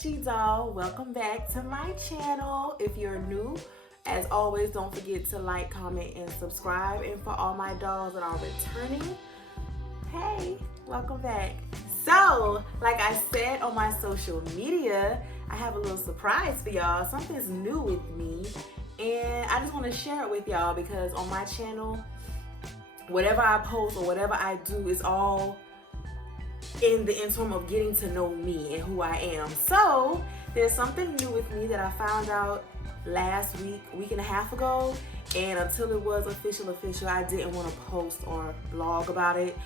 G doll? Welcome back to my channel. If you're new, as always, don't forget to like, comment, and subscribe. And for all my dolls that are returning, hey, welcome back. So, like I said on my social media, I have a little surprise for y'all. Something's new with me, and I just want to share it with y'all because on my channel, whatever I post or whatever I do is all in the interim of getting to know me and who I am. So there's something new with me that I found out last week and a half ago, and until it was official, I didn't want to post or blog about it.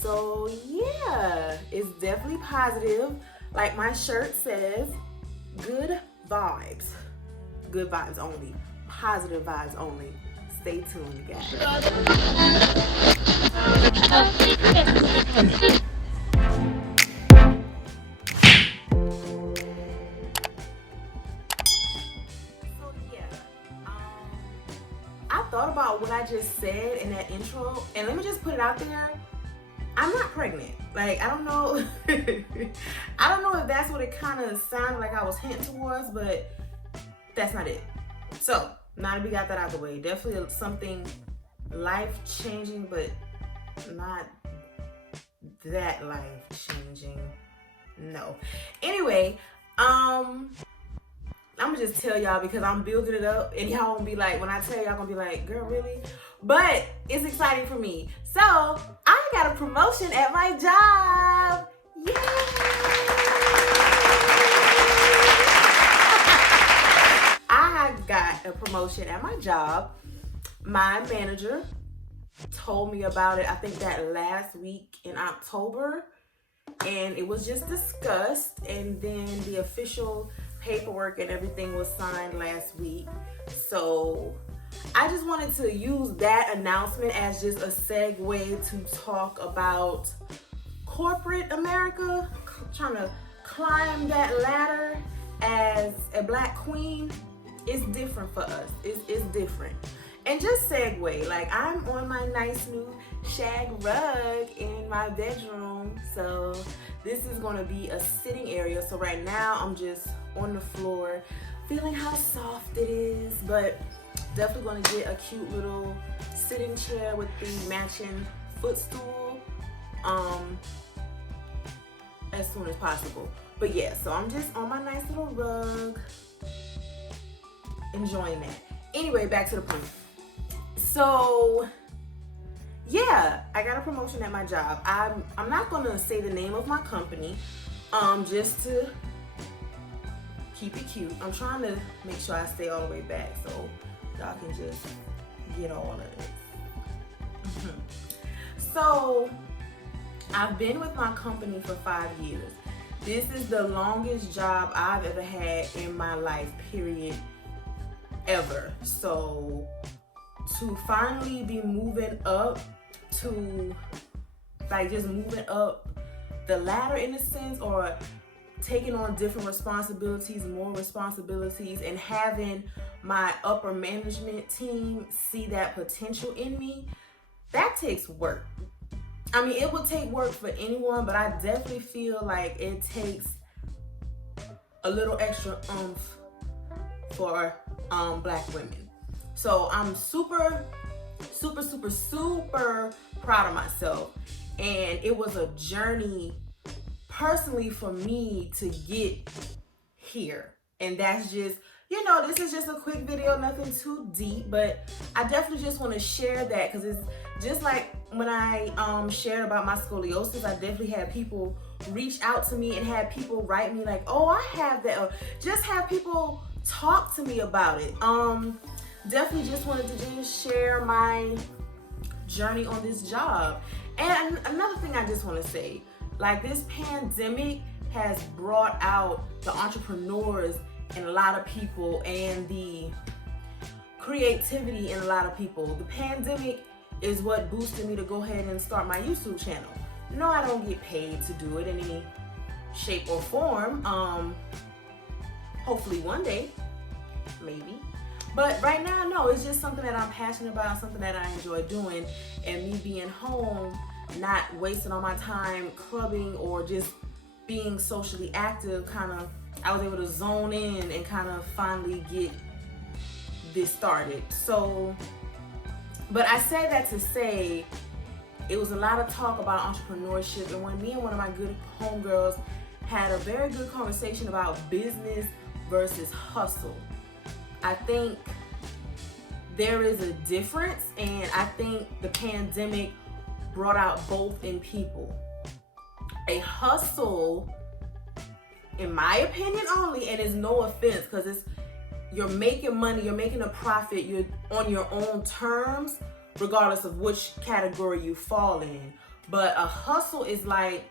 So yeah, it's definitely positive. Like my shirt says, good vibes only, positive vibes only. Stay tuned, guys. I thought about what I just said in that intro, and let me just put it out there. I'm not pregnant. Like, I don't know. I don't know if that's what it kind of sounded like I was hinting towards, but that's not it. So, now that we got that out of the way, definitely something life-changing, but not that life-changing. No. Anyway, I'm gonna just tell y'all because I'm building it up, and y'all won't be like, when I tell y'all gonna be like, girl, really? But it's exciting for me. So I got a promotion at my job. Yay! I got a promotion at my job. My manager told me about it, I think that last week in October, and it was just discussed, and then the official paperwork and everything was signed last week. So I just wanted to use that announcement as just a segue to talk about corporate America, trying to climb that ladder as a Black queen. It's different for us. It's different. And just segue, like I'm on my nice new shag rug in my bedroom. So this is gonna be a sitting area. So right now I'm just on the floor, feeling how soft it is, but definitely gonna get a cute little sitting chair with the matching footstool as soon as possible. But yeah, so I'm just on my nice little rug, enjoying that. Anyway, back to the point. So yeah, I got a promotion at my job. I'm not gonna say the name of my company, just to keep it cute. I'm trying to make sure I stay all the way back so y'all can just get all of this. So I've been with my company for 5 years. This is the longest job I've ever had in my life, period, ever. So to finally be moving up to, like, just moving up the ladder in a sense, or taking on different responsibilities, more responsibilities, and having my upper management team see that potential in me, that takes work. I mean, it would take work for anyone, but I definitely feel like it takes a little extra oomph for Black women. So I'm super proud of myself, and it was a journey personally for me to get here. And that's just, you know, this is just a quick video, nothing too deep, but I definitely just want to share that because it's just like when I shared about my scoliosis, I definitely had people reach out to me and had people write me like, oh, I have that, or just have people talk to me about it. Definitely just wanted to just share my journey on this job. And another thing I just want to say, like, this pandemic has brought out the entrepreneurs in a lot of people and the creativity in a lot of people. The pandemic is what boosted me to go ahead and start my YouTube channel. No, I don't get paid to do it in any shape or form. Hopefully one day, maybe. But right now, no, it's just something that I'm passionate about, something that I enjoy doing, and me being home, not wasting all my time clubbing or just being socially active kind of I was able to zone in and kind of finally get this started. So, but I said that to say it was a lot of talk about entrepreneurship, and when me and one of my good homegirls had a very good conversation about business versus hustle. I think there is a difference, and I think the pandemic brought out both in people. A hustle, in my opinion only, and it's no offense, because you're making money, you're making a profit, you're on your own terms, regardless of which category you fall in. But a hustle is like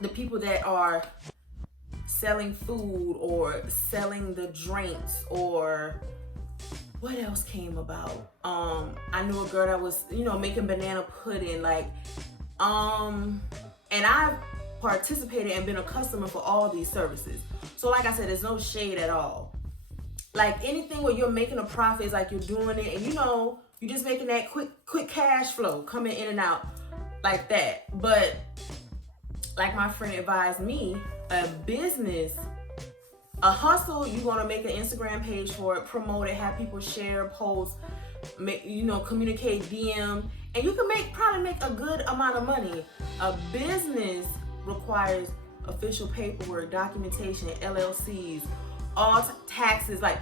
the people that are selling food or selling the drinks, or what else came about? I knew a girl that was, making banana pudding, and I've participated and been a customer for all these services. So like I said, there's no shade at all. Like anything where you're making a profit is like you're doing it, and you're just making that quick cash flow coming in and out like that. But like my friend advised me, a business, a hustle, you're gonna make an Instagram page for it, promote it, have people share, post, communicate, DM, and you can probably make a good amount of money. A business requires official paperwork, documentation, LLCs, all taxes, like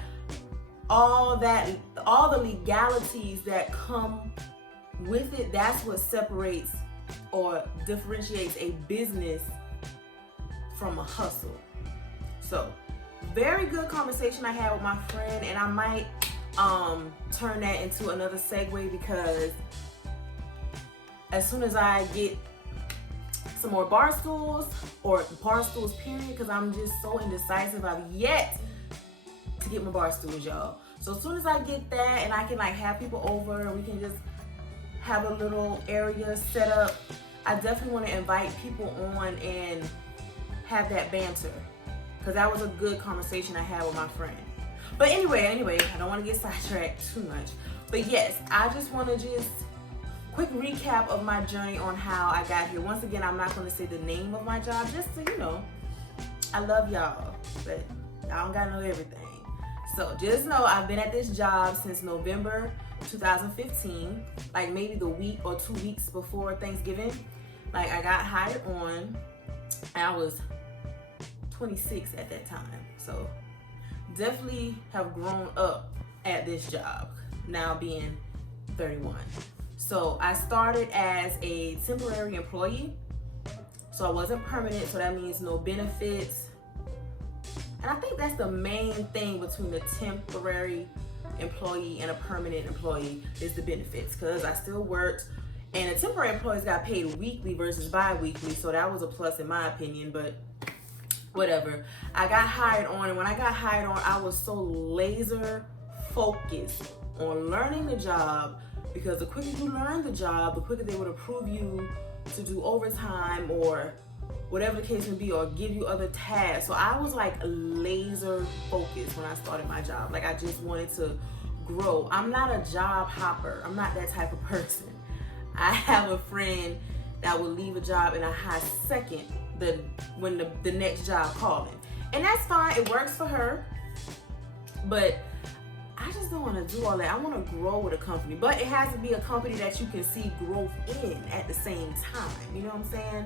all the legalities that come with it. That's what separates or differentiates a business from a hustle. So, very good conversation I had with my friend, and I might turn that into another segue, because as soon as I get some more bar stools, or bar stools period, because I'm just so indecisive, I've yet to get my bar stools, y'all. So as soon as I get that and I can have people over and we can just have a little area set up, I definitely want to invite people on and have that banter, because that was a good conversation I had with my friend. But anyway, I don't want to get sidetracked too much. But yes, I just want to just quick recap of my journey on how I got here. Once again, I'm not going to say the name of my job, just so I love y'all, but y'all don't got to know everything. So just know I've been at this job since November 2015, like maybe the week or 2 weeks before Thanksgiving. Like I got hired on, and I was 26 at that time. So definitely have grown up at this job, now being 31. So I started as a temporary employee. So I wasn't permanent, so that means no benefits. And I think that's the main thing between a temporary employee and a permanent employee is the benefits, because I still worked, and a temporary employees got paid weekly versus bi-weekly, so that was a plus in my opinion, but whatever. I got hired on, and when I got hired on, I was so laser focused on learning the job, because the quicker you learn the job, the quicker they would approve you to do overtime or whatever the case may be, or give you other tasks. So I was like laser focused when I started my job. Like I just wanted to grow. I'm not a job hopper. I'm not that type of person. I have a friend that will leave a job in a high second when the next job calling. And that's fine, it works for her. But I just don't want to do all that. I want to grow with a company, but it has to be a company that you can see growth in at the same time. You know what I'm saying?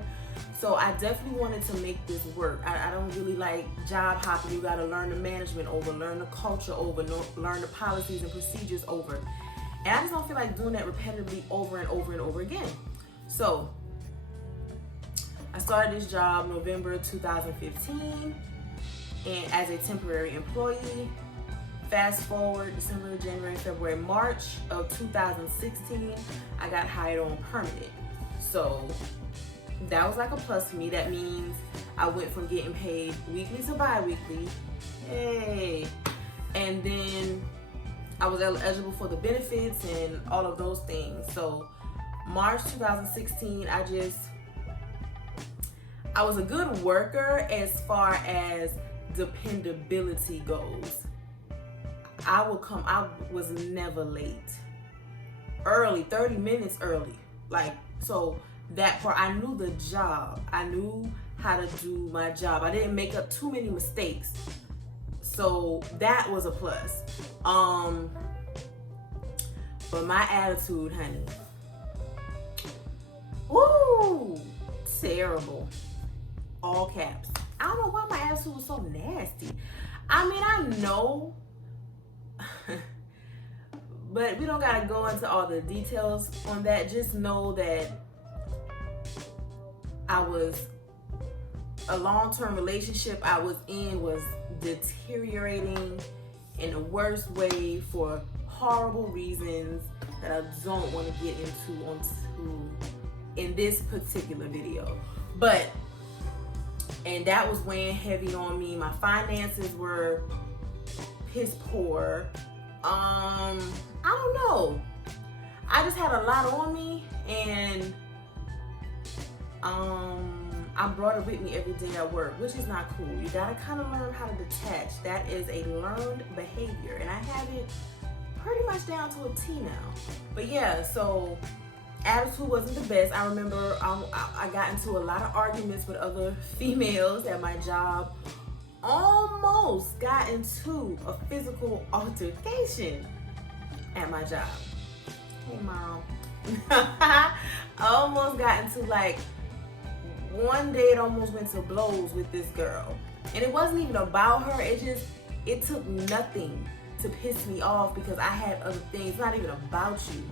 So I definitely wanted to make this work. I don't really like job hopping. You got to learn the management over, learn the culture over, learn the policies and procedures over. And I just don't feel like doing that repetitively over and over and over again. So I started this job November 2015 and as a temporary employee. Fast forward December, January, February, March of 2016, I got hired on permanent. So that was like a plus for me. That means I went from getting paid weekly to bi-weekly. Hey. And then I was eligible for the benefits and all of those things. So March 2016, I was a good worker as far as dependability goes. I was never late. Early, 30 minutes early. So that part, I knew the job. I knew how to do my job. I didn't make up too many mistakes. So that was a plus. But my attitude, honey, woo, terrible. All caps. I don't know why my attitude was so nasty. I mean, I know, but we don't gotta go into all the details on that. Just know that a long-term relationship I was in was deteriorating in the worst way for horrible reasons that I don't want to get into in this particular video. And that was weighing heavy on me. My finances were piss poor. I don't know. I just had a lot on me, and I brought it with me every day at work, which is not cool. You gotta kind of learn how to detach. That is a learned behavior, and I have it pretty much down to a T now. But yeah, so attitude wasn't the best. I remember I got into a lot of arguments with other females at my job. Almost got into a physical altercation at my job. Hey, Mom. Almost got into, like, one day it almost went to blows with this girl. And it wasn't even about her. It took nothing to piss me off because I had other things. It's not even about you.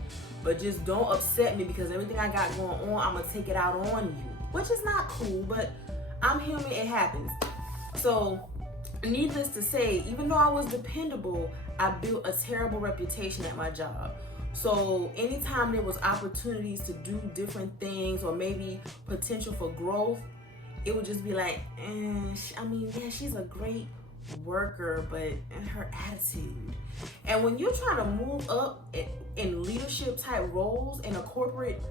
But just don't upset me because everything I got going on, I'm going to take it out on you. Which is not cool, but I'm human. It happens. So, needless to say, even though I was dependable, I built a terrible reputation at my job. So anytime there was opportunities to do different things or maybe potential for growth, it would just be like, I mean, yeah, she's a great worker, but her attitude. And when you're trying to move up in leadership type roles in a corporate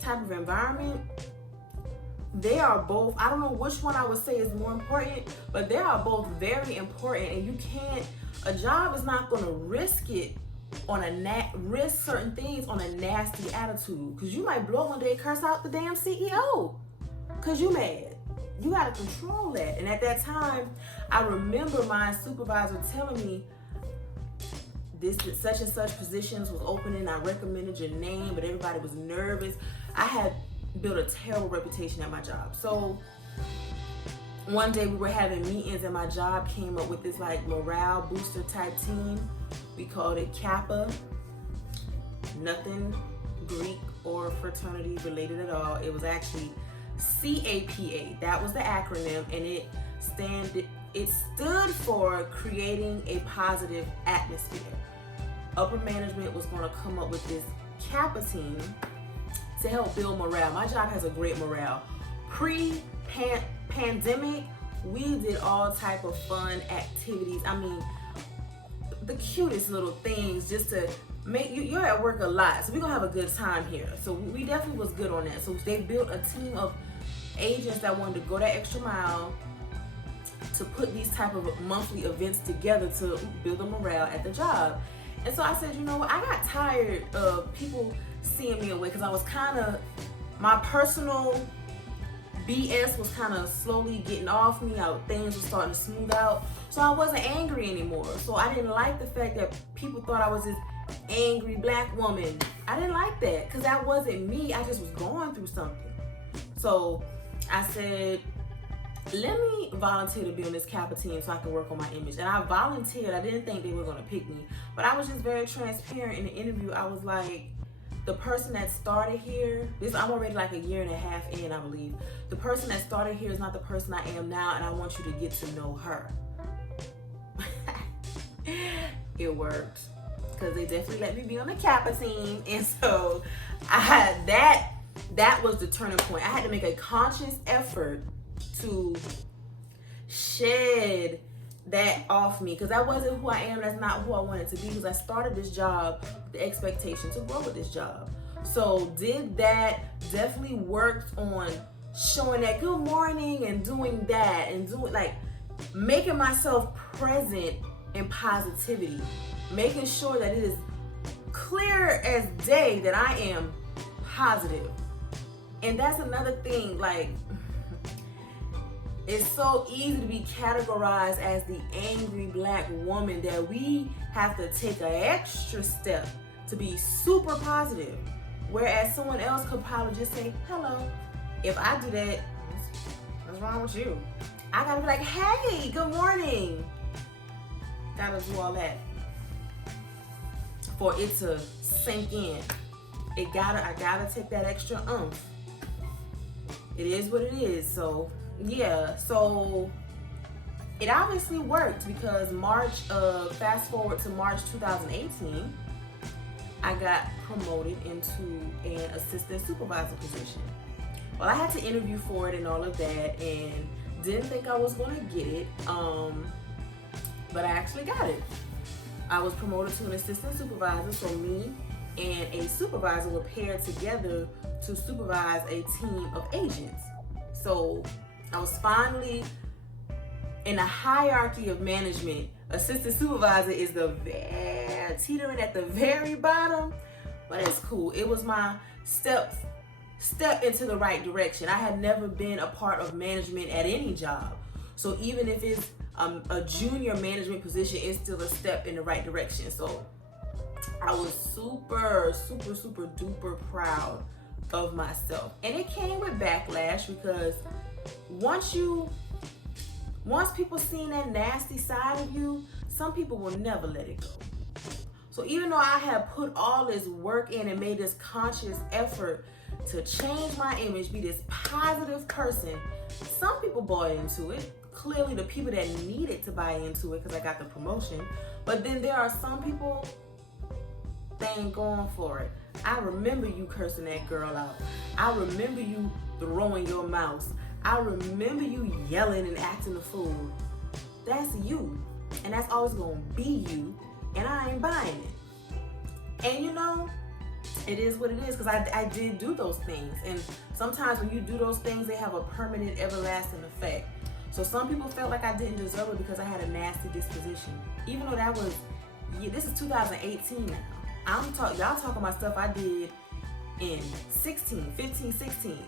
type of environment, they are both, I don't know which one I would say is more important, but they are both very important. And a job is not going to risk certain things on a nasty attitude, because you might blow one day, curse out the damn CEO because you mad. You got to control that. And at that time, I remember my supervisor telling me this such and such positions was opening. I recommended your name, but everybody was nervous. I had built a terrible reputation at my job. So one day we were having meetings and my job came up with this like morale booster type team. We called it Kappa. Nothing Greek or fraternity related at all. It was actually CAPA. That was the acronym, and it stood for creating a positive atmosphere. Upper management was going to come up with this Kappa team to help build morale. My job has a great morale. Pre-pandemic, we did all type of fun activities. I mean, the cutest little things just to make you're at work a lot, so we're gonna have a good time here. So we definitely was good on that. So they built a team of agents that wanted to go that extra mile to put these type of monthly events together to build the morale at the job. And so I said, you know what, I got tired of people seeing me away, because I was kind of, my personal BS was kind of slowly getting off me. Things were starting to smooth out. So I wasn't angry anymore. So I didn't like the fact that people thought I was this angry black woman. I didn't like that, because that wasn't me. I just was going through something. So I said, let me volunteer to be on this Kappa team so I can work on my image. And I volunteered. I didn't think they were going to pick me, but I was just very transparent in the interview. I was like, the person that started here, I'm already like a year and a half in, I believe. The person that started here is not the person I am now, and I want you to get to know her. It worked, because they definitely let me be on the Kappa team. And so that was the turning point. I had to make a conscious effort to shed that off me, because that wasn't who I am. That's not who I wanted to be, because I started this job with the expectation to grow with this job. So did that, definitely worked on showing that good morning and doing that and doing, like, making myself present in positivity, making sure that it is clear as day that I am positive. And that's another thing, like, It's so easy to be categorized as the angry black woman that we have to take an extra step to be super positive. Whereas someone else could probably just say, hello. If I do that, what's wrong with you? I gotta be like, hey, good morning. Gotta do all that for it to sink in. I gotta take that extra oomph. It is what it is. So yeah, so it obviously worked because fast forward to March 2018, I got promoted into an assistant supervisor position. Well, I had to interview for it and all of that, and didn't think I was gonna get it, but I actually got it. I was promoted to an assistant supervisor, so me and a supervisor were paired together to supervise a team of agents. So I was finally in a hierarchy of management. Assistant supervisor is teetering at the very bottom, but it's cool. It was my step into the right direction. I had never been a part of management at any job. So even if it's a junior management position, it's still a step in the right direction. So I was super, super, super duper proud of myself. And it came with backlash because once people seen that nasty side of you, some people will never let it go. So even though I had put all this work in and made this conscious effort to change my image, be this positive person, some people bought into it. Clearly the people that needed to buy into it because I got the promotion. But then there are some people, they ain't going for it. I remember you cursing that girl out. I remember you throwing your mouse. I remember you yelling and acting a fool. That's you. And that's always gonna be you. And I ain't buying it. And you know, it is what it is because I did do those things. And sometimes when you do those things, they have a permanent, everlasting effect. So some people felt like I didn't deserve it because I had a nasty disposition. Even though that was, this is 2018 now. Y'all talking about stuff I did in 15, 16.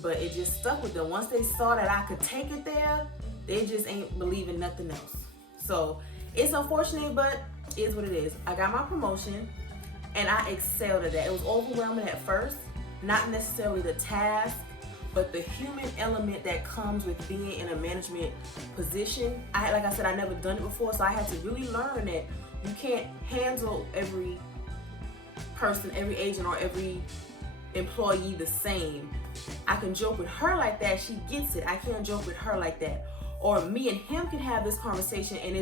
But it just stuck with them. Once they saw that I could take it there, they just ain't believing nothing else. So it's unfortunate, but it is what it is. I got my promotion and I excelled at that. It was overwhelming at first, not necessarily the task, but the human element that comes with being in a management position. Like I said, I never done it before, so I had to really learn that you can't handle every person, every agent, or every employee the same. I can joke with her like that, she gets it. I can't joke with her like that. Or me and him can have this conversation and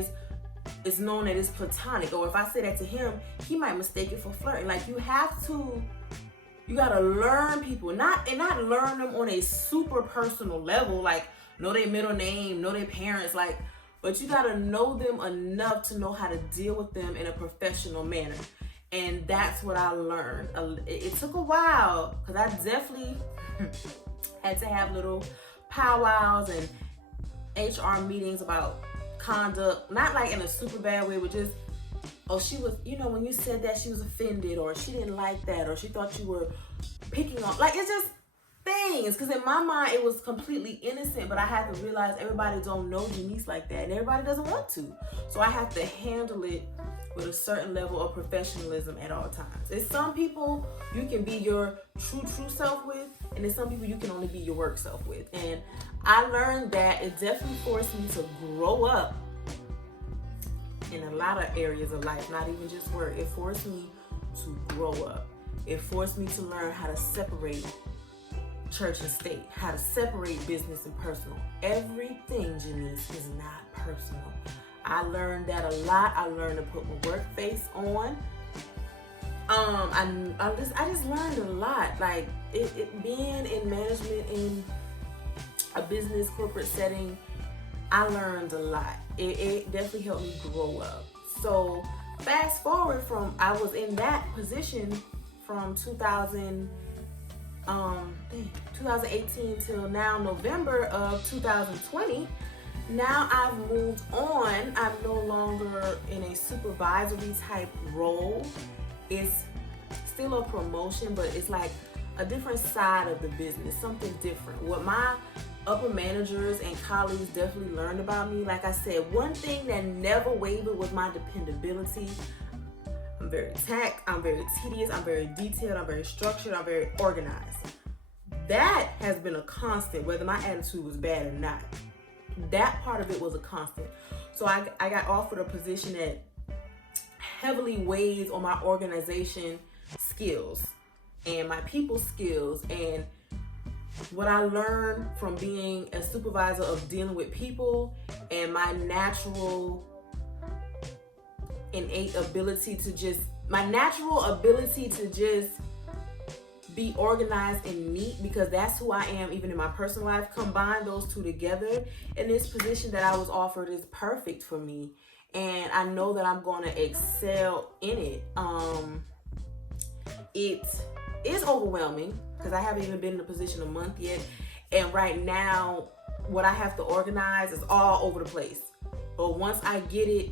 it's known that it's platonic. Or if I say that to him, he might mistake it for flirting. Like you gotta learn people, not learn them on a super personal level, like know their middle name, know their parents, but you gotta know them enough to know how to deal with them in a professional manner. And that's what I learned. It took a while because I definitely had to have little powwows and HR meetings about conduct, not like in a super bad way, but just, oh, she was, when you said that, she was offended, or she didn't like that, or she thought you were picking on, it's just things. Because in my mind, it was completely innocent, but I had to realize everybody don't know Janice like that, and everybody doesn't want to. So I have to handle it with a certain level of professionalism at all times. There's some people you can be your true self with, and there's some people you can only be your work self with. And I learned that it definitely forced me to grow up in a lot of areas of life, not even just work. It forced me to grow up. It forced me to learn how to separate church and state, how to separate business and personal. Everything, Janice, is not personal. I learned that a lot. I learned to put my work face on. I just learned a lot. Like it being in management in a business corporate setting, I learned a lot. It definitely helped me grow up. So fast forward I was in that position from 2018 till now November of 2020. Now I've moved on. I'm no longer in a supervisory type role. It's still a promotion, but it's like a different side of the business, something different. What my upper managers and colleagues definitely learned about me. Like I said, one thing that never wavered was my dependability. I'm very tact, I'm very tedious, I'm very detailed, I'm very structured, I'm very organized. That has been a constant, whether my attitude was bad or not. That part of it was a constant. So I got offered a position that heavily weighs on my organization skills and my people skills, and what I learned from being a supervisor of dealing with people, and my natural innate ability to just be organized and neat, because that's who I am even in my personal life. Combine those two together, and this position that I was offered is perfect for me, and I know that I'm going to excel in it. It is overwhelming because I haven't even been in a position a month yet, and right now what I have to organize is all over the place. But once I get it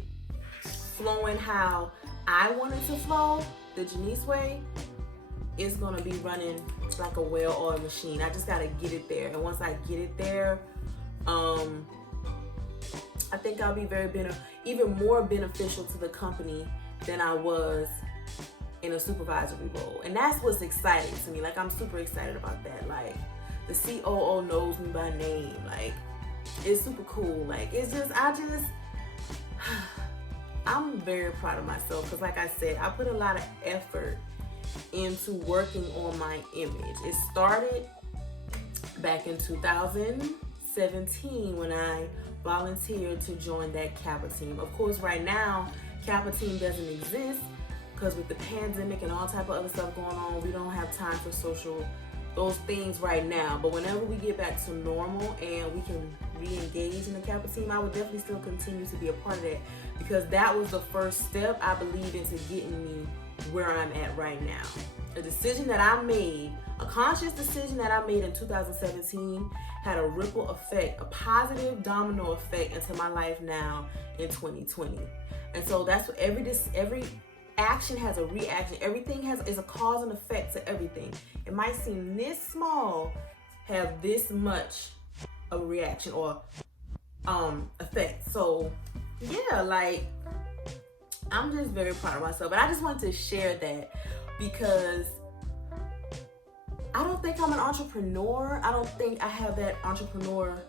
flowing how I want it to flow, the Janice way, it's gonna be running like a well-oiled machine. I just gotta get it there, and once I get it there, I think I'll be even more beneficial to the company than I was in a supervisory role. And that's what's exciting to me. Like, I'm super excited about that. Like, the COO knows me by name. Like, it's super cool. Like, I'm very proud of myself, because like I said, I put a lot of effort into working on my image. It started back in 2017 when I volunteered to join that Kappa team. Of course, right now, Kappa team doesn't exist because with the pandemic and all type of other stuff going on, we don't have time for those things right now. But whenever we get back to normal and we can re-engage in the Kappa team, I would definitely still continue to be a part of that, because that was the first step, I believe, into getting me where I'm at right now. A decision that I made, a conscious decision that I made in 2017 had a ripple effect, a positive domino effect into my life now in 2020. And so that's what every action has a reaction. Everything is a cause and effect to everything. It might seem this small, have this much of a reaction or effect. So yeah, like, I'm just very proud of myself, and I just wanted to share that because I don't think I'm an entrepreneur. I don't think I have that entrepreneur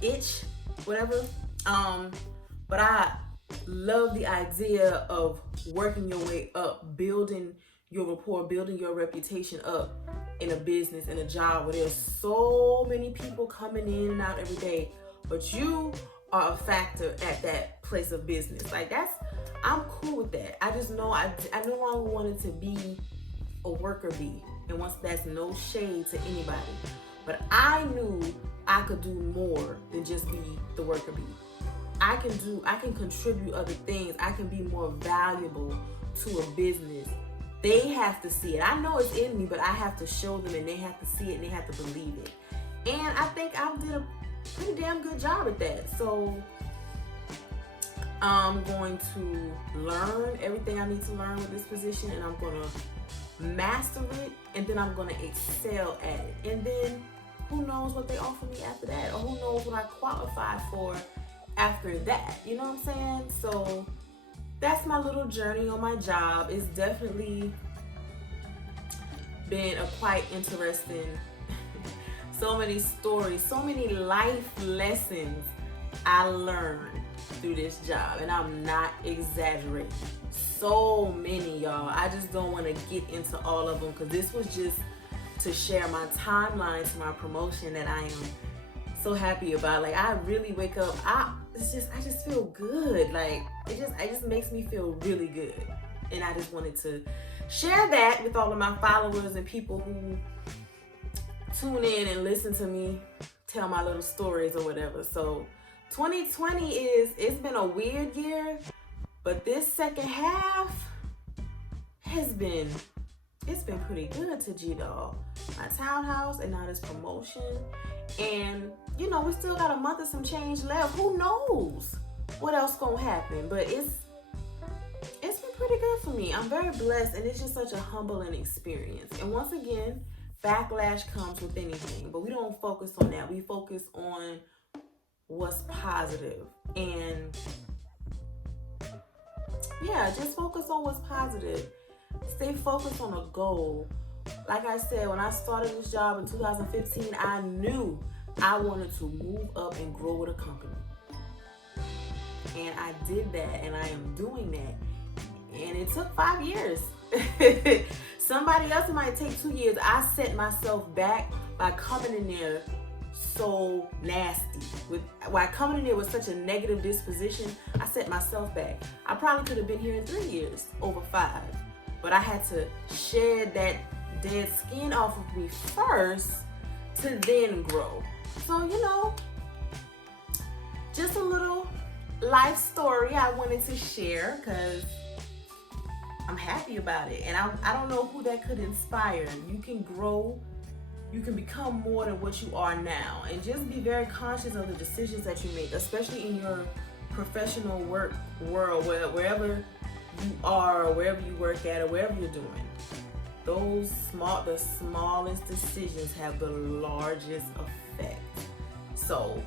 itch, whatever. But I love the idea of working your way up, building your rapport, building your reputation up in a business, in a job where there's so many people coming in and out every day, but you are a factor at that place of business. Like, I'm cool with that. I just know I no longer wanted to be a worker bee. And once, that's no shade to anybody, but I knew I could do more than just be the worker bee. I can contribute other things. I can be more valuable to a business. They have to see it. I know it's in me, but I have to show them, and they have to see it, and they have to believe it. And I think I did a pretty damn good job at that. So I'm going to learn everything I need to learn with this position, and I'm going to master it, and then I'm going to excel at it. And then who knows what they offer me after that, or who knows what I qualify for after that. You know what I'm saying? So that's my little journey on my job. It's definitely been a quite interesting, so many stories, so many life lessons I learned through this job, and I'm not exaggerating. So many, y'all. I just don't want to get into all of them, because this was just to share my timeline to my promotion that I am so happy about. Like, I really wake up, I just feel good. Like, it just makes me feel really good. And I just wanted to share that with all of my followers and people who tune in and listen to me tell my little stories or whatever. So 2020 it's been a weird year, but this second half it's been pretty good to G-Dog. My townhouse and now this promotion. And we still got a month and some change left. Who knows what else gonna happen? But it's been pretty good for me. I'm very blessed, and it's just such a humbling experience. And once again, backlash comes with anything, but we don't focus on that. We focus on what's positive. And yeah, just focus on what's positive. Stay focused on a goal. Like I said, when I started this job in 2015, I knew I wanted to move up and grow with a company. And I did that, and I am doing that. And it took 5 years. Somebody else might take 2 years. I set myself back by coming in there so nasty. By coming in there with such a negative disposition, I set myself back. I probably could have been here in 3 years over 5. But I had to shed that dead skin off of me first to then grow. So, just a little life story I wanted to share because I'm happy about it. And I don't know who that could inspire. You can grow. You can become more than what you are now. And just be very conscious of the decisions that you make, especially in your professional work world, wherever you are, or wherever you work at, or wherever you're doing. The smallest decisions have the largest effect. So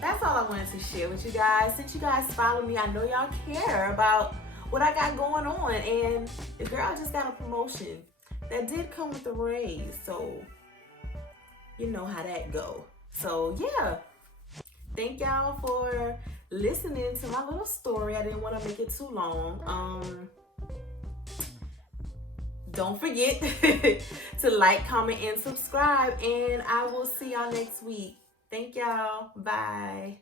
that's all I wanted to share with you guys. Since you guys follow me, I know y'all care about what I got going on. And the girl just got a promotion that did come with a raise. So you know how that go. So yeah, thank y'all for listening to my little story. I didn't want to make it too long. Don't forget to like, comment, and subscribe. And I will see y'all next week. Thank y'all. Bye.